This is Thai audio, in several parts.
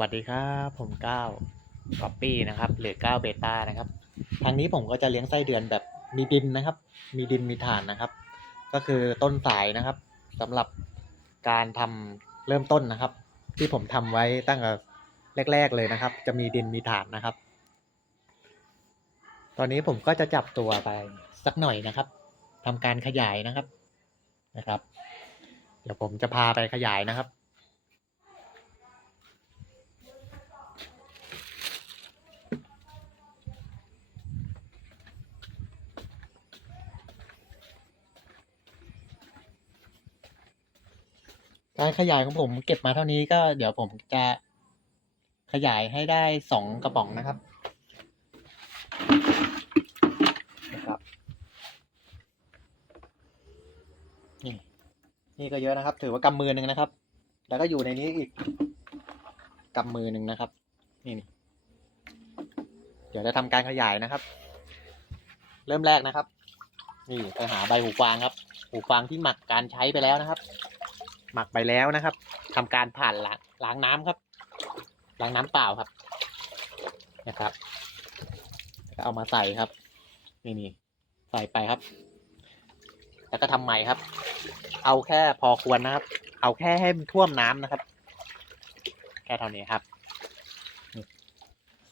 วัสดีครับผมก้าวก๊อปปี้นะครับหรือก้าวเบต้านะครับ ทางนี้ผมก็จะเลี้ยงไส้เดือนแบบมีดินนะครับ มีดินมีฐานนะครับ ก็คือต้นสายนะครับสำหรับการทำเริ่มต้นนะครับ ที่ผมทำไว้ตั้งแต่แรก ๆเลยนะครับ จะมีดินมีฐานนะครับ ตอนนี้ผมก็จะจับตัวไปสักหน่อยนะครับทำการขยายนะครับนะครับ เดี๋ยวผมจะพาไปขยายนะครับ การขยายของผมเก็บมาเท่านี้ก็เดี๋ยวผมจะขยายให้ได้สองกระป๋องนะครับนะครับ นี่นี่ก็เยอะนะครับ ถือว่ากำมือหนึ่งนะครับ แล้วก็อยู่ในนี้อีกกำมือหนึ่งนะครับ นี่นี่เดี๋ยวจะทำการขยายนะครับ เริ่มแรกนะครับ นี่ไปหาใบหูฟางครับ หูฟางที่หมักการใช้ไปแล้วนะครับ หมักไปแล้วนะครับทำการผ่านล้างล้างน้ำครับ ล้างน้ำเปล่าครับ นะครับเอามาใส่ครับ นี่นี่ใส่ไปครับ แล้วก็ทำใหม่ครับ เอาแค่พอควรนะครับ เอาแค่ให้มันท่วมน้ำนะครับ แค่เท่านี้ครับ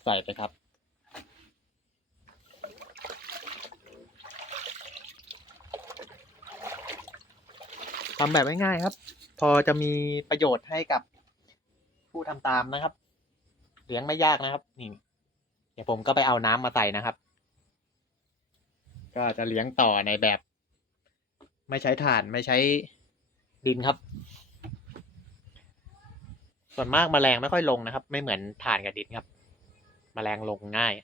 ใส่ไปครับทำแบบง่ายๆครับ พอจะมีประโยชน์ให้กับผู้ทำตามนะครับ เลี้ยงไม่ยากนะครับ นี่ เดี๋ยวผมก็ไปเอาน้ำมาใส่นะครับ ก็จะเลี้ยงต่อในแบบ ไม่ใช้ถ่านไม่ใช้ดินครับ ส่วนมากแมลงไม่ค่อยลงนะครับ ไม่เหมือนถ่านกับดินครับแมลงลงง่าย